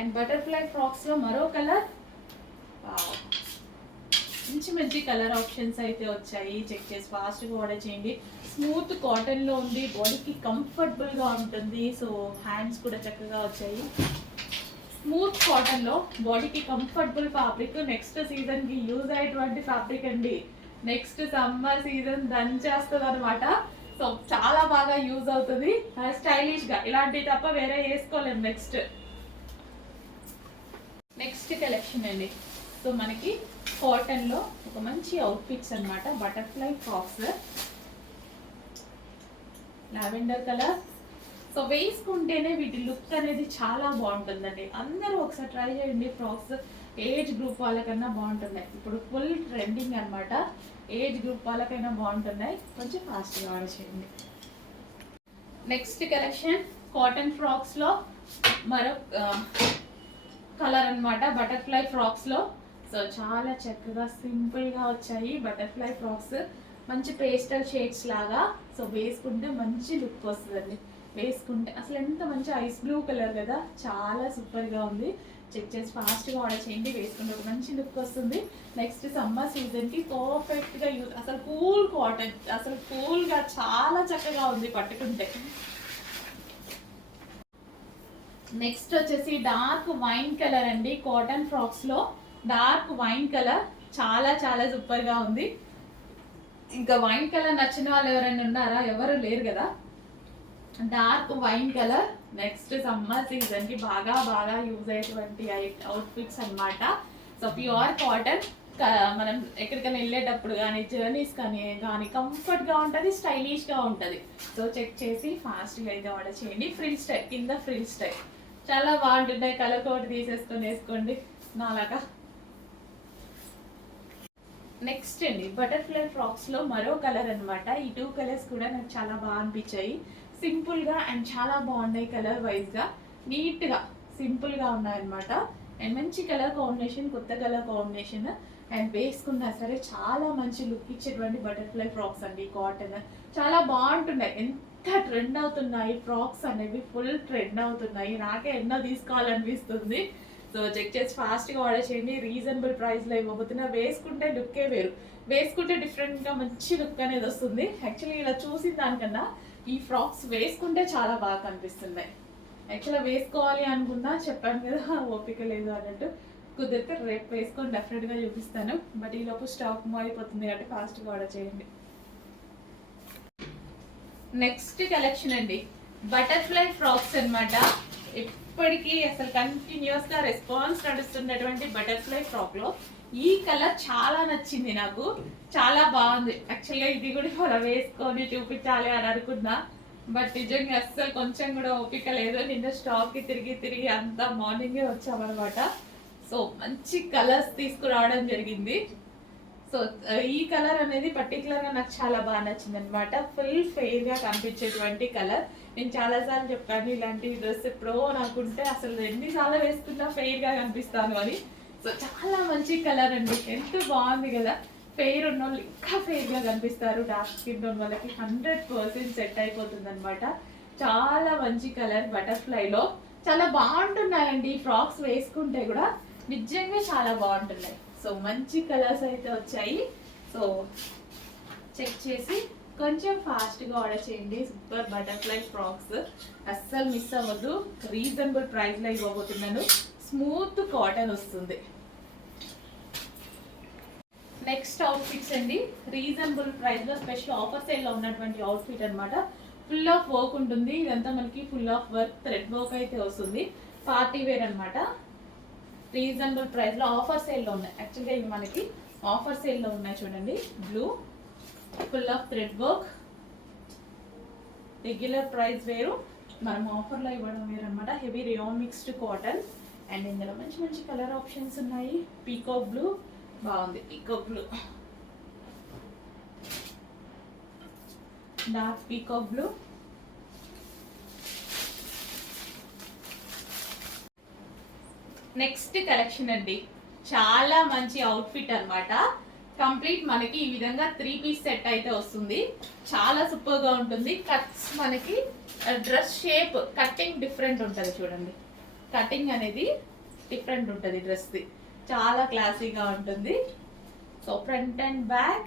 And butterfly frocks లో మరో colour. మంచి మంచి కలర్ ఆప్షన్స్ అయితే వచ్చాయి. చెక్ చేసి ఫాస్ట్గా ఆర్డర్ చేయండి. స్మూత్ కాటన్లో ఉంది, బాడీకి కంఫర్టబుల్గా ఉంటుంది. సో హ్యాండ్స్ కూడా చక్కగా వచ్చాయి. స్మూత్ కాటన్లో బాడీకి కంఫర్టబుల్ ఫ్యాబ్రిక్. నెక్స్ట్ సీజన్కి యూజ్ అయ్యేటువంటి ఫ్యాబ్రిక్ అండి. నెక్స్ట్ సమ్మర్ సీజన్ దంచేస్తుంది అనమాట. సో చాలా బాగా యూజ్ అవుతుంది. స్టైలిష్గా ఇలాంటివి తప్ప వేరే వేసుకోలేము. నెక్స్ట్ కలెక్షన్ అండి. సో మనకి కాటన్లో ఒక మంచి అవుట్ఫిట్స్ అనమాట. Butterfly frocks, lavender colour. So వేసుకుంటేనే వీటి లుక్ అనేది చాలా బాగుంటుందండి. అందరూ ఒకసారి ట్రై చేయండి. ఫ్రాక్స్ ఏజ్ గ్రూప్ వాళ్ళకన్నా బాగుంటున్నాయి. ఇప్పుడు ఫుల్ ట్రెండింగ్ అనమాట. ఏజ్ గ్రూప్ వాళ్ళకైనా బాగుంటున్నాయి. కొంచెం ఫాస్ట్గా ఆర్డర్ చేయండి. నెక్స్ట్ కలెక్షన్ కాటన్ ఫ్రాక్స్లో మరో కలర్ అనమాట. బటర్ఫ్లై ఫ్రాక్స్లో సో చాలా చక్కగా సింపుల్గా వచ్చాయి బటర్ఫ్లై ఫ్రాక్స్. మంచి పేస్టల్ షేడ్స్ లాగా. సో వేసుకుంటే మంచి లుక్ వస్తుందండి. వేసుకుంటే అసలు ఎంత మంచి ఐస్ బ్లూ కలర్ కదా, చాలా సూపర్గా ఉంది. చెక్ చేసి ఫాస్ట్గా ఆర్డర్ చేయండి. వేసుకుంటే ఒక మంచి లుక్ వస్తుంది. నెక్స్ట్ సమ్మర్ సీజన్కి పర్ఫెక్ట్గా యూజ్. అసలు కూల్ కాటన్, అసలు కూల్గా చాలా చక్కగా ఉంది పట్టుకుంటే. నెక్స్ట్ వచ్చేసి డార్క్ వైన్ కలర్ అండి. కాటన్ ఫ్రాక్స్లో డార్క్ వైన్ కలర్ చాలా చాలా సూపర్గా ఉంది. ఇంకా వైన్ కలర్ నచ్చిన వాళ్ళు ఎవరైనా ఉన్నారా? ఎవరు లేరు కదా. Dark wine colour. Next summer సీజన్కి బాగా బాగా యూజ్ అయ్యేటువంటి అవుట్ఫిట్స్ అనమాట. So pure cotton. మనం ఎక్కడికైనా వెళ్ళేటప్పుడు కానీ జర్నీస్ కానీ కంఫర్ట్గా ఉంటుంది, స్టైలిష్గా ఉంటుంది. సో చెక్ చేసి ఫాస్ట్గా అయితే ఆర్డర్ చేయండి. ఫ్రిల్ స్టైల్, కింద ఫ్రిల్ స్టైల్ చాలా బాగుంటున్నాయి. కలర్ కోట్ తీసేసుకొని వేసుకోండి నాలాగా. నెక్స్ట్ అండి బటర్ఫ్లై ఫ్రాక్స్లో మరో కలర్ అనమాట. ఈ 2 కలర్స్ కూడా నాకు చాలా బాగా అనిపించాయి. సింపుల్గా అండ్ చాలా బాగున్నాయి. కలర్ వైజ్గా నీట్గా సింపుల్గా ఉన్నాయన్నమాట. అండ్ మంచి కలర్ కాంబినేషన్, కొత్త కలర్ కాంబినేషన్. అండ్ వేసుకున్నా సరే చాలా మంచి లుక్ ఇచ్చేటువంటి బటర్ఫ్లై ఫ్రాక్స్ అండి. కాటన్ చాలా బాగుంటున్నాయి. ఎంత ట్రెండ్ అవుతున్నాయి ఫ్రాక్స్ అనేవి, ఫుల్ ట్రెండ్ అవుతున్నాయి. నాకే ఎన్నో తీసుకోవాలనిపిస్తుంది. సో చెక్ చేసి ఫాస్ట్గా ఆర్డర్ చేయండి. రీజనబుల్ ప్రైస్లో ఇవ్వబోతున్నా. వేసుకుంటే లుక్కే వేరు, వేసుకుంటే డిఫరెంట్గా మంచి లుక్ అనేది వస్తుంది. యాక్చువల్లీ ఇలా చూసిన దానికన్నా ఈ ఫ్రాక్స్ వేసుకుంటే చాలా బాగా కనిపిస్తున్నాయి. యాక్చువల్గా వేసుకోవాలి అనుకున్నా, చెప్పాను కదా ఓపిక లేదు అన్నట్టు. కుదిరితే రేపు వేసుకొని డెఫినెట్గా చూపిస్తాను. బట్ ఈలోపు స్టాక్ మూవ్ అయిపోతుంది కాబట్టి ఫాస్ట్గా ఆర్డర్ చేయండి. నెక్స్ట్ కలెక్షన్ అండి బటర్ఫ్లై ఫ్రాక్స్ అనమాట. ఇప్పటికీ అసలు కంటిన్యూస్గా రెస్పాన్స్ నడుస్తున్నటువంటి బటర్ఫ్లై ఫ్రాక్లో ఈ కలర్ చాలా నచ్చింది నాకు. చాలా బాగుంది. యాక్చువల్గా ఇది కూడా ఇలా వేసుకొని చూపించాలి అని అనుకున్నా. బట్ నిజంగా అస్సలు కొంచెం కూడా ఓపిక లేదు. నిన్న స్టాక్కి తిరిగి అంతా మార్నింగే వచ్చామన్నమాట. సో మంచి కలర్స్ తీసుకురావడం జరిగింది. సో ఈ కలర్ అనేది పర్టికులర్గా నాకు చాలా బాగా నచ్చింది అనమాట. ఫుల్ ఫెయిర్గా కనిపించేటువంటి కలర్. నేను చాలాసార్లు చెప్పాను ఇలాంటి డ్రెస్ ఎప్పుడో నాకుంటే అసలు ఎన్నిసార్లు వేసుకున్నా ఫెయిర్గా కనిపిస్తాను అని. సో చాలా మంచి కలర్ అండి. ఎంత బాగుంది కదా. ఫెయిర్ ఉన్న వాళ్ళు ఇంకా ఫెయిర్గా కనిపిస్తారు. డార్క్ స్కిన్ ఉన్న వాళ్ళకి 100% సెట్ అయిపోతుంది అనమాట. చాలా మంచి కలర్ బటర్ఫ్లైలో. చాలా బాగుంటున్నాయండి ఫ్రాక్స్ వేసుకుంటే కూడా, నిజంగా చాలా బాగుంటున్నాయి. సో మంచి కలర్స్ అయితే వచ్చాయి. సో చెక్ చేసి కొంచెం ఫాస్ట్గా ఆర్డర్ చేయండి. సూపర్ బటర్ఫ్లై ఫ్రాక్స్ అస్సలు మిస్ అవ్వద్దు. రీజనబుల్ ప్రైస్లో ఇవ్వబోతున్నాను. స్మూత్ కాటన్ వస్తుంది. నెక్స్ట్ అవుట్ఫిట్స్ అండి. రీజనబుల్ ప్రైస్లో స్పెషల్ ఆఫర్ సేల్లో ఉన్నటువంటి అవుట్ఫిట్ అనమాట. ఫుల్ ఆఫ్ వర్క్ ఉంటుంది. ఇదంతా మనకి full of work, thread work అయితే వస్తుంది. పార్టీ వేర్ అనమాట. రీజనబుల్ ప్రైస్లో ఆఫర్ సేల్లో ఉన్నాయి. యాక్చువల్గా ఇవి మనకి ఆఫర్ సేల్లో ఉన్నాయి చూడండి. Blue, full of thread work. Regular price వేరు, మనం ఆఫర్లో ఇవ్వడం వేరు అనమాట. Heavy rayon mixed cotton. And ఇందులో మంచి మంచి కలర్ ఆప్షన్స్ ఉన్నాయి. పీకాక్ బ్లూ బాగుంది. Peacock blue, dark peacock blue. Next collection అండి. చాలా మంచి అవుట్ఫిట్ అనమాట. కంప్లీట్ మనకి ఈ విధంగా 3 పీస్ సెట్ అయితే వస్తుంది. చాలా సూపర్గా ఉంటుంది. కట్స్ మనకి డ్రెస్ షేప్ కట్టింగ్ డిఫరెంట్ ఉంటుంది చూడండి. కటింగ్ అనేది డిఫరెంట్ ఉంటుంది డ్రెస్ది, చాలా క్లాసీగా ఉంటుంది. సో ఫ్రంట్ అండ్ బ్యాక్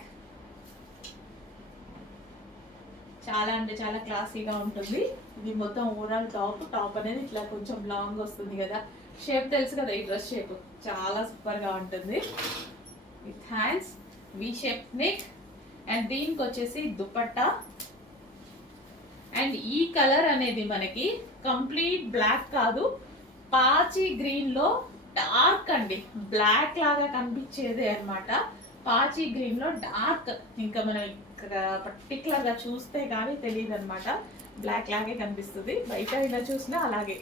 చాలా అంటే చాలా క్లాసీగా ఉంటుంది. ఇది మొత్తం ఓవరాల్ టాప్ అనేది ఇట్లా కొంచెం లాంగ్ వస్తుంది కదా, షేప్ తెలుసు కదా ఈ డ్రెస్ షేప్, చాలా సూపర్గా ఉంటుంది. With hands, V shape neck, and దీనికి వచ్చేసి దుపట్టా. అండ్ ఈ కలర్ అనేది మనకి కంప్లీట్ బ్లాక్ కాదు, పాచి గ్రీన్ లో డార్క్ అండి, బ్లాక్ లాగా కనిపించేదే అన్నమాట. పాచి గ్రీన్ లో డార్క్, ఇంకా మనం పర్టికులర్ గా చూస్తే కానీ తెలియదు అనమాట, బ్లాక్ లాగే కనిపిస్తుంది, బయట ఇలా చూసినా అలాగే.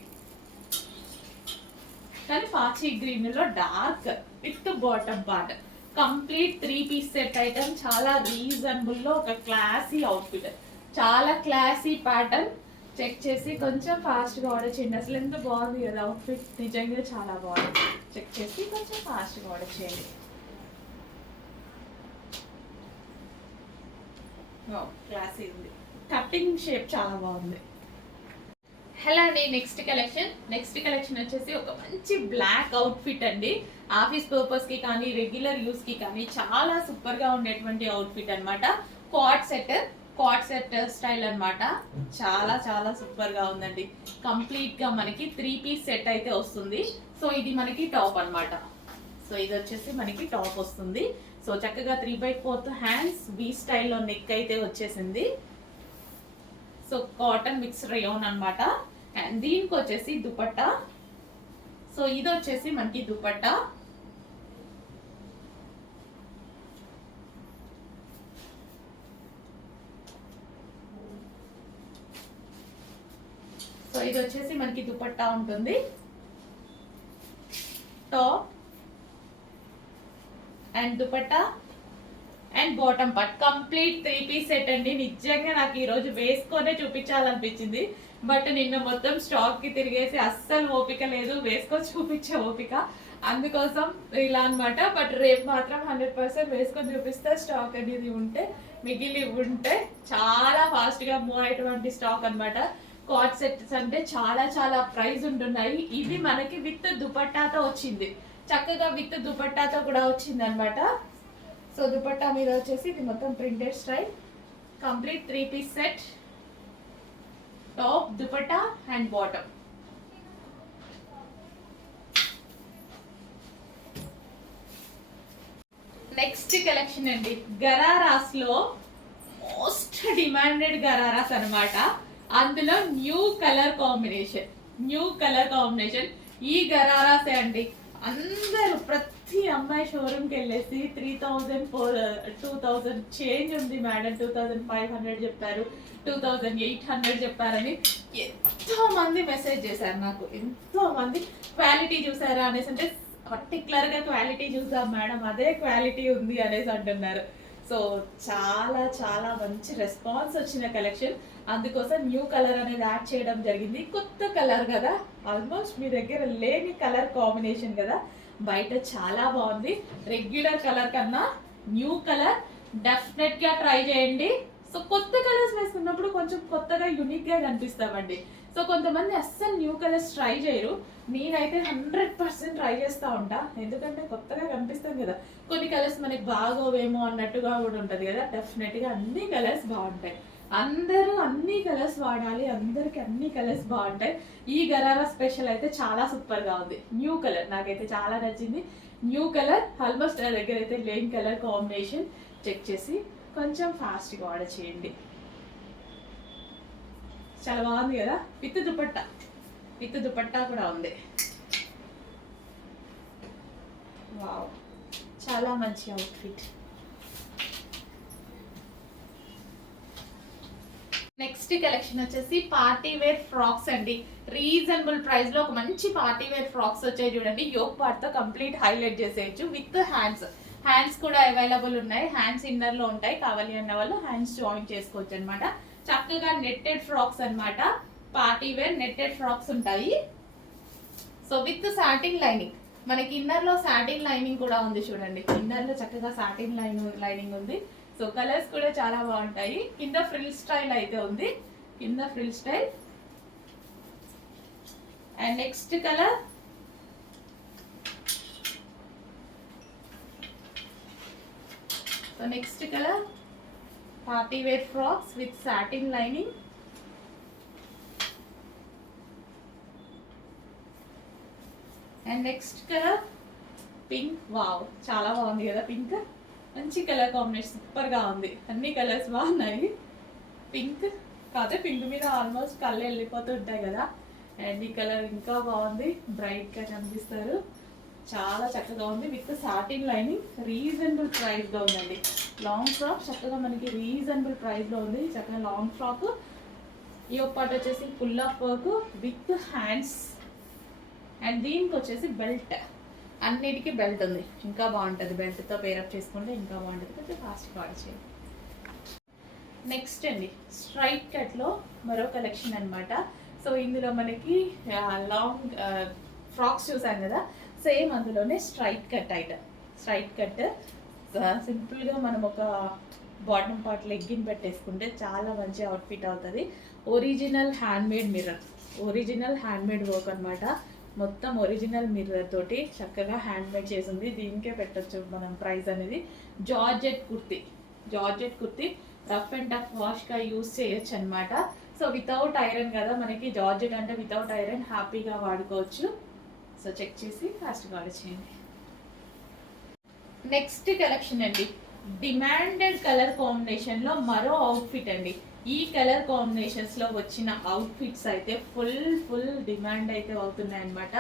కానీ పాచి గ్రీన్ లో dark with bottom part, complete 3 piece set item, చాలా రీజనబుల్ లో ఒక క్లాసీ అవుట్ఫిట్, చాలా క్లాసీ ప్యాటర్న్. చెక్ చేసి కొంచెం ఫాస్ట్గా ఆర్డర్ చేయండి. అసలు ఎంత బాగుంది కదా అవుట్ఫిట్, నిజంగా చాలా బాగుంది. చెక్ చేసి కొంచెం ఫాస్ట్గా ఆర్డర్ చేయండి. క్లాసీ ఉంది, కటింగ్ షేప్ చాలా బాగుంది. హలో అండి, నెక్స్ట్ కలెక్షన్ వచ్చేసి ఒక మంచి బ్లాక్ అవుట్ఫిట్ అండి. ఆఫీస్ పర్పస్ కి కానీ రెగ్యులర్ యూస్ కి కానీ చాలా సూపర్ గా ఉండేటువంటి అవుట్ఫిట్ అన్నమాట. క్వాడ్ సెట్ స్టైల్ అన్నమాట. చాలా చాలా సూపర్ గా ఉందండి. కంప్లీట్ గా మనకి 3 పీస్ సెట్ అయితే వస్తుంది. సో ఇది మనకి టాప్ అన్నమాట. సో ఇది వచ్చేసి మనకి టాప్ వస్తుంది. సో చక్కగా 3/4 హ్యాండ్స్, వి స్టైల్లో నెక్ అయితే వచ్చేసింది. సో కాటన్ మిక్స్ రేయాన్ అన్నమాట. అండ్ దీనికి వచ్చేసి దుపట్టా. సో ఇది వచ్చేసి మనకి దుపట్టా. సో ఇది వచ్చేసి మనకి దుపట్టా ఉంటుంది. Top and dupatta and bottom part, complete 3 piece set అండి. నిజంగా నాకు ఈ రోజు వేసుకొనే చూపించాలనిపించింది, బట్ నిన్న మొత్తం స్టాక్ కి తిరిగేసి అస్సలు ఓపిక లేదు వేసుకొని చూపించే ఓపిక, అందుకోసం ఇలా అనమాట. బట్ రేపు మాత్రం 100% వేసుకొని చూపిస్తే, స్టాక్ అనేది ఉంటే మిగిలి ఉంటే చాలా ఫాస్ట్ గా మూవ్ అయ్యేటువంటి స్టాక్ అనమాట. కార్డ్ సెట్స్ అంటే చాలా చాలా ప్రైస్ ఉంటున్నాయి. ఇది మనకి విత్ దుపట్టాతో వచ్చింది, చక్కగా విత్ దుపట్టాతో కూడా వచ్చింది అనమాట. సో దుపట్టా మీద వచ్చేసి ఇది మొత్తం printed style, complete 3 piece set, top, dupatta and bottom. Next collection అండి, గరారాస్ లో మోస్ట్ డిమాండెడ్ గరారాస్ అనమాట. అందులో న్యూ కలర్ కాంబినేషన్. ఈ గరారాసే అండి, అందరూ ప్రతి అమ్మాయి షోరూమ్కి వెళ్ళేసి 3000 2000 చేంజ్ ఉంది మేడం, 2500 చెప్పారు, 2800 చెప్పారని ఎంతో మంది మెసేజ్ చేశారు నాకు. ఎంతో మంది క్వాలిటీ చూసారా అనేసి, అంటే పర్టికులర్ గా క్వాలిటీ చూసాం మేడం, అదే క్వాలిటీ ఉంది అనేసి అంటున్నారు. సో చాలా చాలా మంచి రెస్పాన్స్ వచ్చిన కలెక్షన్, అందుకోసం న్యూ కలర్ అనేది యాడ్ చేయడం జరిగింది. కొత్త కలర్ కదా, ఆల్మోస్ట్ మీ దగ్గర లేని కలర్ కాంబినేషన్ కదా, బయట చాలా బాగుంది. రెగ్యులర్ కలర్ కన్నా న్యూ కలర్ డెఫినెట్ గా ట్రై చేయండి. సో కొత్త కలర్స్ వేసుకున్నప్పుడు కొంచెం కొత్తగా యూనిక్ గా కనిపిస్తామండి. సో కొంతమంది అస్సలు న్యూ కలర్స్ ట్రై చేయరు, నేనైతే 100% ట్రై చేస్తూ ఉంటా, ఎందుకంటే కొత్తగా కనిపిస్తుంది కదా. కొన్ని కలర్స్ మనకి బాగోవేమో అన్నట్టుగా కూడా ఉంటుంది కదా. డెఫినెట్గా అన్ని కలర్స్ బాగుంటాయి, అందరూ అన్ని కలర్స్ వాడాలి, అందరికి అన్ని కలర్స్ బాగుంటాయి. ఈ గరారా స్పెషల్ అయితే చాలా సూపర్గా ఉంది. న్యూ కలర్ నాకైతే చాలా నచ్చింది. న్యూ కలర్ ఆల్మోస్ట్ నా దగ్గర అయితే లేని కలర్ కాంబినేషన్. చెక్ చేసి కొంచెం ఫాస్ట్గా ఆర్డర్ చేయండి. చాలా బాగుంది కదా, విత్ దుపట్టా కూడా ఉంది. వావ్, చాలా మంచి అవుట్ఫిట్. నెక్స్ట్ కలెక్షన్ వచ్చేసి పార్టీ వేర్ ఫ్రాక్స్ అండి. రీజనబుల్ ప్రైస్ లో ఒక మంచి పార్టీ వేర్ ఫ్రాక్స్ వచ్చాయి చూడండి. యోక్ పార్ట్ తో కంప్లీట్ హైలైట్ చేసేయచ్చు విత్ హ్యాండ్స్ కూడా అవైలబుల్ ఉన్నాయి. హ్యాండ్స్ ఇన్నర్ లో ఉంటాయి, కావాలి అన్న వాళ్ళు హ్యాండ్స్ జాయిన్ చేసుకోవచ్చు అనమాట. చక్కగా నెట్టెడ్ ఫ్రాక్స్ అన్నమాట, పార్టీ వేర్ నెట్టెడ్ ఫ్రాక్స్ ఉంటాయి. సో విత్ సాటిన్ లైనింగ్, మనకి ఇన్నర్ లో సాటిన్ లైనింగ్ కూడా ఉంది చూడండి. ఇన్నర్ లో చక్కగా సాటిన్ లైనింగ్ ఉంది. సో కలర్స్ కూడా చాలా బాగుంటాయి. కింద ఫ్రిల్ స్టైల్ అయితే ఉంది, కింద frill style and next colour next colour party wear frocks with satin lining. And next colour pink. Wow, చాలా బాగుంది కదా పింక్. మంచి కలర్ కాంబినేషన్, సూపర్గా ఉంది. అన్ని కలర్స్ బాగున్నాయి. పింక్ కాకపోతే పింక్ మీద ఆల్మోస్ట్ కళ్ళు వెళ్ళిపోతుంటాయి కదా. అండ్ ఈ కలర్ ఇంకా బాగుంది, బ్రైట్గా కనిపిస్తారు. చాలా చక్కగా ఉంది విత్ సాటిన్ లైనింగ్. రీజనబుల్ ప్రైస్లో ఉందండి. లాంగ్ ఫ్రాక్ చక్కగా మనకి రీజనబుల్ ప్రైస్లో ఉంది. చక్కగా లాంగ్ ఫ్రాక్. ఈ పార్ట్ వచ్చేసి full of work with hands. And దీనికి వచ్చేసి బెల్ట్, అన్నిటికీ బెల్ట్ ఉంది. ఇంకా బాగుంటుంది, బెల్ట్తో పేరప్ చేసుకుంటే ఇంకా బాగుంటుంది. కొంచెం ఫాస్ట్ కార్డ్ చేయండి. నెక్స్ట్ అండి స్ట్రైట్ కట్లో మరో కలెక్షన్ అనమాట. సో ఇందులో మనకి లాంగ్ ఫ్రాక్స్ చూసాం కదా, సేమ్ అందులోనే straight cut item. Straight cut సింపుల్గా మనం ఒక బాటమ్ పార్ట్ లెగ్గిన్ పెట్టేసుకుంటే చాలా మంచి అవుట్ఫిట్ అవుతుంది. Original handmade mirror, original handmade work అనమాట. మొత్తం ఒరిజినల్ మిర్రర్ తోటి చక్కగా హ్యాండ్మేడ్ చేసింది. దీనికే పెట్టచ్చు మనం ప్రైస్ అనేది. Georgette kurti, georgette kurti rough and tough వాష్గా యూస్ చేయొచ్చు అనమాట. సో వితౌట్ ఐరన్ కదా మనకి, జార్జెట్ అంటే వితౌట్ ఐరన్ హ్యాపీగా వాడుకోవచ్చు. సో చెక్ చేసి ఫాస్ట్గా ఆర్డర్ చేయండి. నెక్స్ట్ కలెక్షన్ అండి, డిమాండెడ్ కలర్ కాంబినేషన్లో మరో అవుట్ఫిట్ అండి. ఈ కలర్ కాంబినేషన్స్లో వచ్చిన అవుట్ఫిట్స్ అయితే ఫుల్ డిమాండ్ అయితే అవుతున్నాయి అనమాట.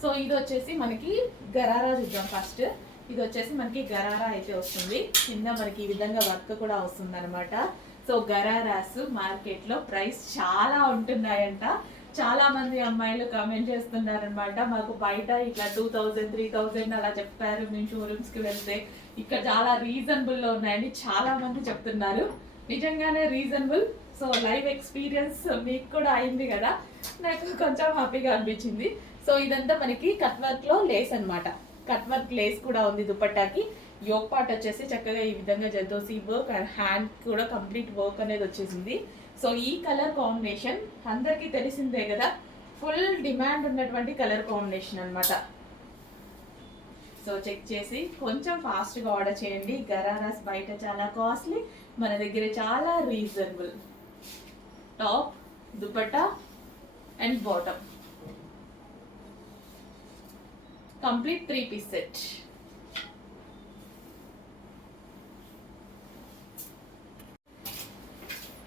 సో ఇది వచ్చేసి మనకి గరారా చూద్దాం ఫస్ట్. ఇది వచ్చేసి మనకి గరారా అయితే వస్తుంది. కింద మనకి ఈ విధంగా వర్క్ కూడా వస్తుంది అనమాట. సో గరారాస్ మార్కెట్లో ప్రైస్ చాలా ఉంటున్నాయంట. చాలా మంది అమ్మాయిలు కామెంట్ చేస్తున్నారనమాట, మాకు బయట ఇట్లా 2000 3000 అలా చెప్పారు, మేము షోరూమ్స్కి వెళ్తే ఇక్కడ చాలా రీజనబుల్లో ఉన్నాయని చాలా మంది చెప్తున్నారు. నిజంగానే రీజనబుల్. సో లైవ్ ఎక్స్పీరియన్స్ మీకు కూడా అయింది కదా, నాకు కొంచెం హ్యాపీగా అనిపించింది. సో ఇదంతా మనకి కట్ వర్క్లో లేస్ అనమాట. కట్ వర్క్ లేస్ కూడా ఉంది దుపట్టాకి. యోక్ పార్ట్ వచ్చేసి చక్కగా ఈ విధంగా జర్దోసి వర్క్ అండ్ హ్యాండ్ కూడా కంప్లీట్ వర్క్ అనేది వచ్చేసింది. సో ఈ కలర్ కాంబినేషన్ అందరికీ తెలిసిందే కదా, ఫుల్ డిమాండ్ ఉన్నటువంటి కలర్ కాంబినేషన్ అనమాట. సో చెక్ చేసి కొంచెం ఫాస్ట్గా ఆర్డర్ చేయండి. గరారాస్ బయట చాలా కాస్ట్లీ, మన దగ్గర చాలా reasonable. Top, dupatta and bottom complete 3 piece set.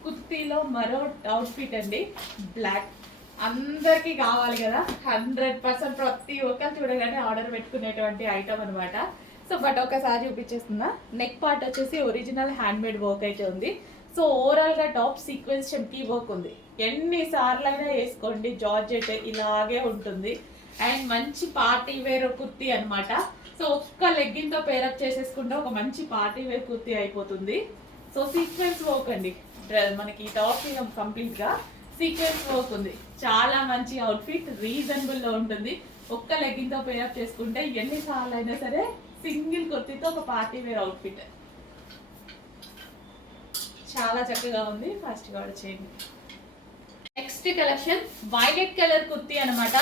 కుర్తీలో మరో అవుట్ఫిట్ అండి, బ్లాక్. అందరికీ కావాలి కదా, 100% ప్రతి ఒక్కరు చూడగానే ఆర్డర్ పెట్టుకునేటువంటి ఐటమ్ అనమాట. సో బట్ ఒకసారి చూపించేస్తున్నా. నెక్ పార్ట్ వచ్చేసి ఒరిజినల్ హ్యాండ్మేడ్ వర్క్ అయితే ఉంది. సో ఓవరాల్గా టాప్ సీక్వెన్స్ చమ్కీ వర్క్ ఉంది. ఎన్నిసార్లు అయినా వేసుకోండి, జార్జెట్ ఇలాగే ఉంటుంది. అండ్ మంచి పార్టీ వేర్ కుర్తీ అనమాట. సో ఒక్క లెగ్గిన్తో పేరప్ చేసేసుకుంటే ఒక మంచి పార్టీ వేర్ కుర్తీ అయిపోతుంది. సో సీక్వెన్స్ వర్క్ అండి, మనకి టాప్ కంప్లీట్గా సీక్వెన్స్ వర్క్ ఉంది. చాలా మంచి అవుట్ఫిట్, రీజనబుల్లో ఉంటుంది. ఒక్క లెగ్గిన్తో పేరప్ చేసుకుంటే ఎన్నిసార్లు అయినా సరే సింగిల్ కుర్తీతో ఒక పార్టీ వేర్ అవుట్ఫిట్. చాలా చక్కగా ఉంది, ఫాస్ట్గా ఆర్డర్ చేయండి. Next collection violet colour kurti అనమాట.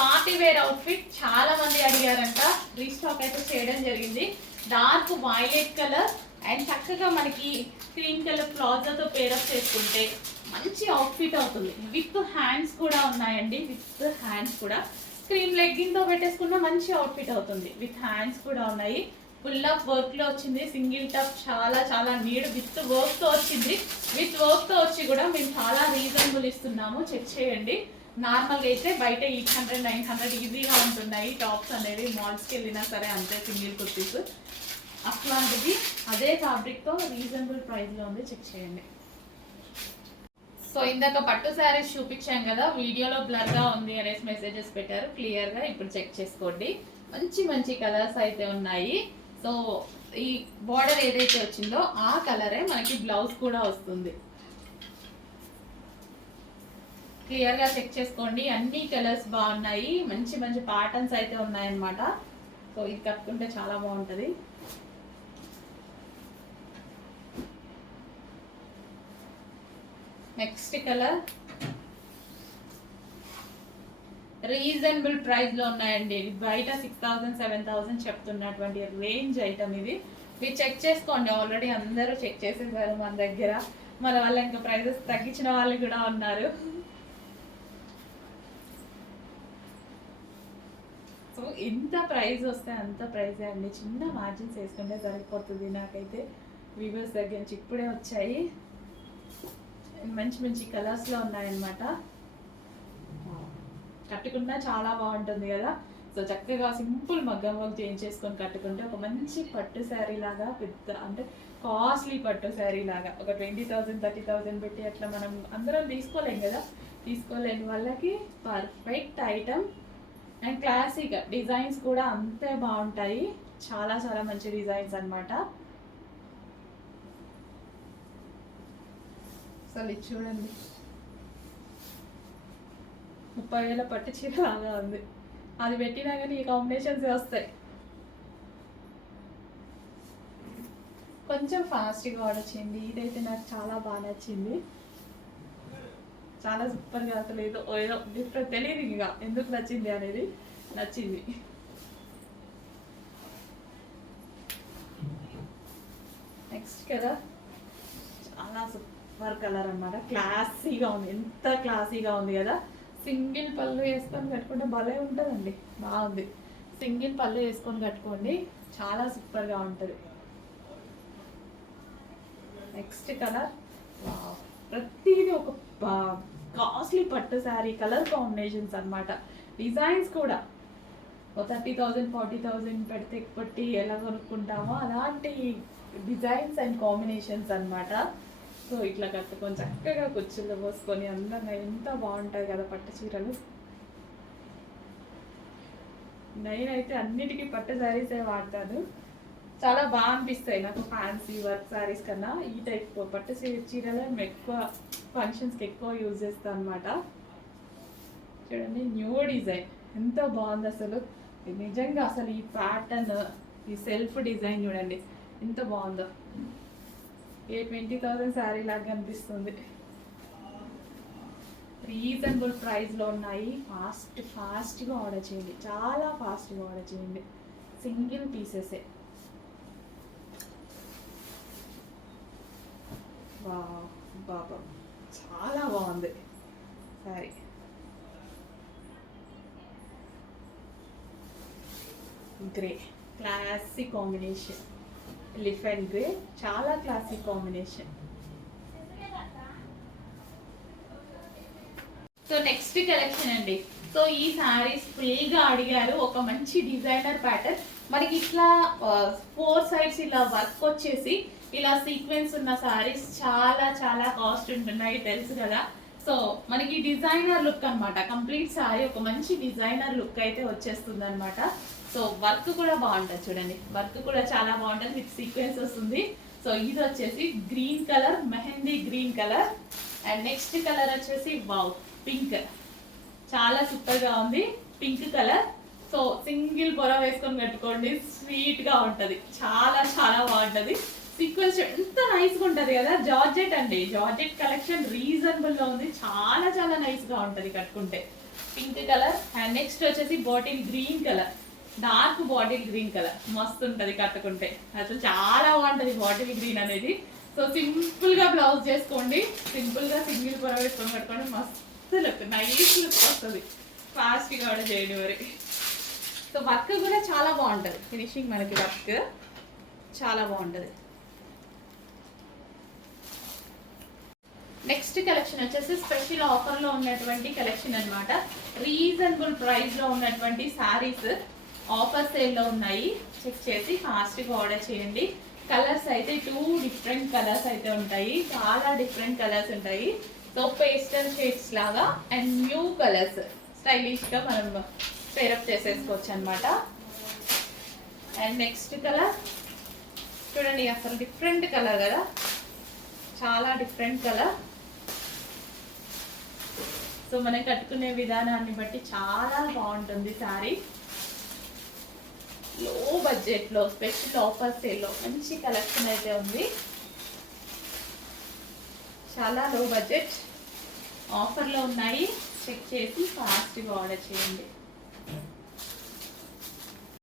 పార్టీ వేర్ అవుట్ఫిట్ చాలా మంది అడిగారంట, రీస్టాక్ అయితే చేయడం జరిగింది. డార్క్ వైలెట్ కలర్ అండ్ చక్కగా మనకి క్రీమ్ కలర్ ప్లాజోతో పేరప్ చేసుకుంటే మంచి అవుట్ఫిట్ అవుతుంది. విత్ హ్యాండ్స్ కూడా ఉన్నాయండి, విత్ హ్యాండ్స్ కూడా క్రీమ్ లెగ్గిన్తో పెట్టేసుకున్న మంచి అవుట్ఫిట్ అవుతుంది. విత్ హ్యాండ్స్ కూడా ఉన్నాయి. ఫుల్ ఆఫ్ వర్క్లో వచ్చింది. సింగిల్ టాప్ చాలా నీడ్ విత్ వర్క్తో వచ్చింది. విత్ వర్క్తో వచ్చి కూడా మేము చాలా రీజనబుల్ ఇస్తున్నాము, చెక్ చేయండి. నార్మల్గా అయితే బయట 800 900 ఈజీగా ఉంటున్నాయి టాప్స్ అనేవి, మాల్స్కి వెళ్ళినా సరే అంతే సింగిల్ కుర్తీస్. అట్లాంటిది అదే ఫ్యాబ్రిక్తో రీజనబుల్ ప్రైస్లో ఉంది, చెక్ చేయండి. సో ఇందాక పట్టు శారీస్ చూపించాం కదా, వీడియోలో బ్లర్గా ఉంది అనేసి మెసేజెస్ పెట్టారు. క్లియర్గా ఇప్పుడు చెక్ చేసుకోండి. మంచి కలర్స్ అయితే ఉన్నాయి. సో ఈ బార్డర్ ఏదైతే వచ్చిందో ఆ కలరే మనకి బ్లౌజ్ కూడా వస్తుంది. క్లియర్గా చెక్ చేసుకోండి. అన్ని కలర్స్ బాగున్నాయి, మంచి ప్యాటర్న్స్ అయితే ఉన్నాయన్నమాట. సో ఇది కట్టుకుంటే చాలా బాగుంటుంది. నెక్స్ట్ కలర్ రీజనబుల్ ప్రైస్ లో ఉన్నాయండి. బయట 6,000 7,000 చెప్తున్నటువంటి రేంజ్ ఐటమ్ ఇది. మీరు చెక్ చేసుకోండి, ఆల్రెడీ అందరూ చెక్ చేసేసారు మన దగ్గర. మన వాళ్ళ ఇంకా ప్రైజెస్ తగ్గించిన వాళ్ళు కూడా ఉన్నారు. సో ఎంత ప్రైస్ వస్తే అంత ప్రైజే అండి. చిన్న మార్జిన్స్ వేసుకుంటే సరిపోతుంది. నాకైతే వీవర్స్ దగ్గర నుంచి ఇప్పుడే వచ్చాయి, మంచి మంచి కలర్స్లో ఉన్నాయన్నమాట. కట్టుకున్నా చాలా బాగుంటుంది కదా. సో చక్కగా సింపుల్ మగ్గం వర్క్ చేంజ్ చేసుకొని కట్టుకుంటే ఒక మంచి పట్టు శారీ లాగా, పెద్ద అంటే కాస్ట్లీ పట్టు శారీ లాగా ఒక 20,000 30,000 పెట్టి అట్లా మనం అందరం తీసుకోలేం కదా. తీసుకోలేని వాళ్ళకి perfect item. And classic designs కూడా అంతే బాగుంటాయి. చాలా చాలా మంచి డిజైన్స్ అనమాట. అసలు ఇది చూడండి, 30,000 పట్టు చీర లాగా ఉంది. అది పెట్టినా కానీ ఈ కాంబినేషన్స్ వస్తాయి. కొంచెం ఫాస్ట్గా ఆర్డర్ చేయండి. ఇదైతే నాకు చాలా బాగా నచ్చింది, చాలా సూపర్గా. అసలు ఏదో ఏదో డిఫరెంట్, తెలియదు ఇంకా ఎందుకు నచ్చింది అనేది, నచ్చింది. నెక్స్ట్ కదా చాలా సూపర్ కలర్ అన్నమాట. క్లాసీగా ఉంది, ఎంత క్లాసీగా ఉంది కదా. సింగిల్ పళ్ళు వేసుకొని కట్టుకుంటే భలే ఉంటుందండి, బాగుంది. సింగిల్ పళ్ళు వేసుకొని కట్టుకోండి, చాలా సూపర్గా ఉంటుంది. నెక్స్ట్ కలర్, ప్రతిదీ ఒక కాస్ట్లీ పట్టు శారీ కలర్ కాంబినేషన్స్ అనమాట. డిజైన్స్ కూడా 30,000 40,000 పెట్టి ఎలా కొనుక్కుంటామో అలాంటి డిజైన్స్ అండ్ కాంబినేషన్స్ అనమాట. సో ఇట్లా కట్టుకొని చక్కగా కుర్చీలో పోసుకొని అందంగా ఎంత బాగుంటాయి కదా పట్టు చీరలు. నేనైతే అన్నిటికీ పట్టు శారీసే వాడతాను, చాలా బాగా అనిపిస్తాయి నాకు. ఫ్యాన్సీ వర్క్ శారీస్ కన్నా ఈ టైప్ పట్టు చీరలే ఎక్కువ ఫంక్షన్స్కి ఎక్కువ యూజ్ చేస్తాను అనమాట. చూడండి న్యూ డిజైన్ ఎంత బాగుంది అసలు. నిజంగా అసలు ఈ ప్యాటర్న్, ఈ సెల్ఫ్ డిజైన్ చూడండి ఎంత బాగుందో. ఏ 20,000 శారీ లాగా అనిపిస్తుంది. రీజనబుల్ ప్రైస్లో ఉన్నాయి. ఫాస్ట్గా ఆర్డర్ చేయండి, చాలా ఫాస్ట్గా ఆర్డర్ చేయండి. సింగిల్ పీసెసే. బాబా చాలా బాగుంది sari. Grey classic combination, elephant grey చాలా classic combination. So next collection అండి. సో ఈ సారీస్ ఫుల్గా అడిగారు. ఒక మంచి డిజైనర్ ప్యాటర్న్ మనకి ఇట్లా 4 సైడ్స్ ఇలా వర్క్ వచ్చేసి ఇలా సీక్వెన్స్ ఉన్న సారీస్ చాలా చాలా కాస్ట్ ఉంటున్నాయి తెలుసు కదా. సో మనకి డిజైనర్ లుక్ అనమాట. కంప్లీట్ సారీ ఒక మంచి డిజైనర్ లుక్ అయితే వచ్చేస్తుంది అనమాట. సో వర్క్ కూడా బాగుంటుంది చూడండి, వర్క్ కూడా చాలా బాగుంటుంది, విత్ సీక్వెన్స్ వస్తుంది. సో ఇది వచ్చేసి green colour, mehndi green colour. And next colour వచ్చేసి వావ్ పింక్, చాలా సూపర్గా ఉంది పింక్ కలర్. సో సింగిల్ పొర వేసుకొని కట్టుకోండి, స్వీట్గా ఉంటుంది, చాలా చాలా బాగుంటుంది. సీక్వెన్స్ ఎంత నైస్గా ఉంటుంది కదా. జార్జెట్ అండి, జార్జెట్ కలెక్షన్ రీజనబుల్గా ఉంది, చాలా చాలా నైస్గా ఉంటుంది కట్టుకుంటే. Pink colour. అండ్ నెక్స్ట్ వచ్చేసి bottle green colour, dark bottle green colour, మస్తు ఉంటుంది కట్టుకుంటే. అసలు చాలా బాగుంటుంది బాటిల్ గ్రీన్ అనేది. సో సింపుల్గా బ్లౌజ్ చేసుకోండి, సింపుల్గా సింగిల్ పొర వేసుకొని కట్టుకోండి, మస్తు లుక్, నైస్ లుక్ వస్తుంది. ఫాస్ట్గా ఆర్డర్ చేయండి మరి. సో వర్క్ కూడా చాలా బాగుంటుంది, ఫినిషింగ్ మనకి వర్క్ చాలా బాగుంటుంది. నెక్స్ట్ కలెక్షన్ వచ్చేసి స్పెషల్ ఆఫర్లో ఉన్నటువంటి కలెక్షన్ అనమాట. రీజనబుల్ ప్రైస్లో ఉన్నటువంటి శారీస్ ఆఫర్ సేల్లో ఉన్నాయి. చెక్ చేసి ఫాస్ట్గా ఆర్డర్ చేయండి. కలర్స్ అయితే 2 డిఫరెంట్ కలర్స్ అయితే ఉంటాయి, చాలా డిఫరెంట్ కలర్స్ ఉంటాయి. సో పేస్టల్ షేడ్స్ లాగా అండ్ న్యూ కలర్స్ స్టైలిష్గా మనం పేరప్ చేసేసుకోవచ్చు అనమాట. అండ్ నెక్స్ట్ కలర్ చూడండి, అసలు డిఫరెంట్ కలర్ కదా, చాలా డిఫరెంట్ కలర్. సో మనం కట్టుకునే విధానాన్ని బట్టి చాలా బాగుంటుంది శారీ. లో బడ్జెట్లో స్పెషల్ ఆఫర్ సేల్లో మంచి కలెక్షన్ అయితే ఉంది. చాలా లో బడ్జెట్ ఆఫర్లో ఉన్నాయి. చెక్ చేసి ఫాస్ట్గా ఆర్డర్ చేయండి.